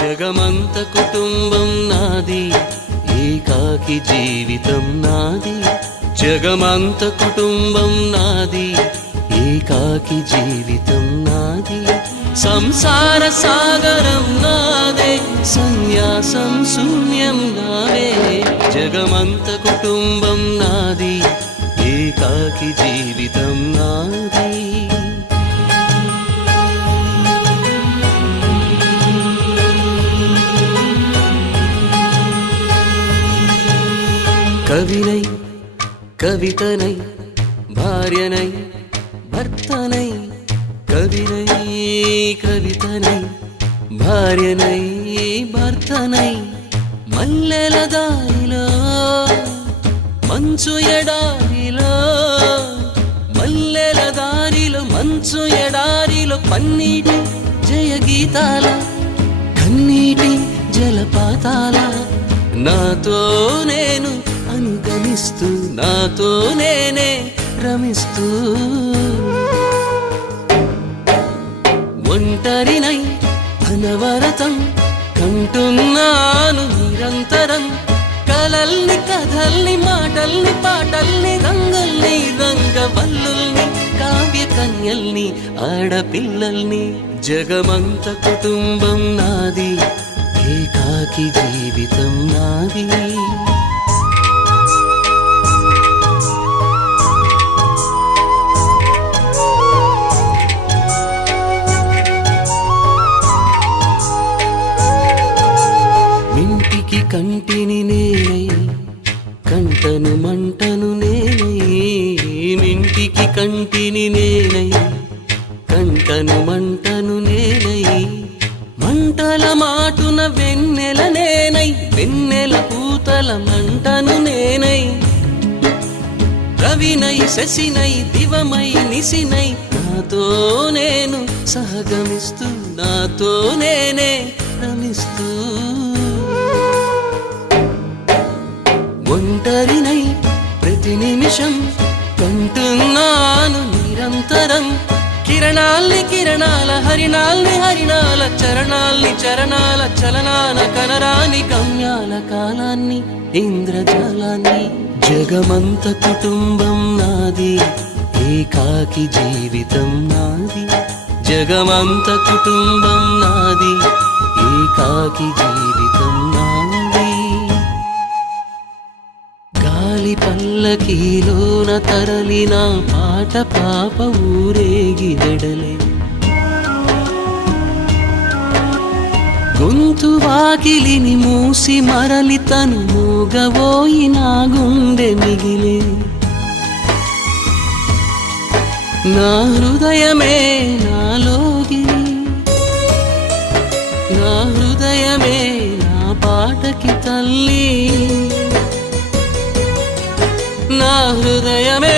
జగమంత కుటుంబం నాది, ఏకాకి జీవితం నాది. జగమంత కుటుంబం నాది, ఏకాకి జీవితం నాది. సంసార సాగరం నాదే, సన్యాసం శూన్యం నావే. జగమంత కుటుంబం నాది, ఏకాకి జీవితం నాది. కవినై కవితనై భార్యనై భర్తనై, కవినై కవితనై భార్యనై భర్తనై. మల్లెల దారిలో మంచు ఎడారిలో, మల్లెల దారిలో మంచు ఎడారిలో, పన్నీటి జయగీతాల కన్నీటి జలపాతాల. నాతో నేను అనుగమిస్తూ, నాతో నేనే రమిస్తూ, ఒంటరినై అనవరతం కంటున్నాను నిరంతరం. కలల్ని కథల్ని మాటల్ని పాటల్ని రంగుల్ని రంగవల్లుల్ని కావ్య కన్యల్ని ఆడపిల్లల్ని. జగమంత కుటుంబం నాది, ఏకాకి జీవితం నాది. మింటికి కంటిని నేనై, కంటను మంటను నేనై. మింటికి కంటిని నేనై, కంటను మంటను నేనై. మంటల మాటున వెన్నెల నేనై, వెన్నెల పూతల మంటను నేనై. రవినై శశినై దివమై నిశినై, నాతో నేను సహగమిస్తూ, నాతో నేనే రమిస్తూ. ఒంటరినై ప్రతి నిమిషం కంటున్నాను నిరంతరం. కిరణాల్ని కిరణాల హరిణాల్ని హరిణాల చరణాల్ని చరణాల చలనాన కనరాని గమ్యాల కాలాన్ని ఇంద్రజాలాన్ని. జగమంత కుటుంబం నాది, ఏకాకి జీవితం నాది. జగమంత కుటుంబం నాది, ఏకాకి జీవితం నాది. గాలి పల్లకీలోన తరలిన పాట పాప ఊరేగి వెడలే. గొంతు వాకిలిని మూసి మరలి తను మూగబోయి నా గుండె మిగిలే. నా హృదయమే నాలోగిరి, నా హృదయమే నా పాటకి తల్లి. నా హృదయమే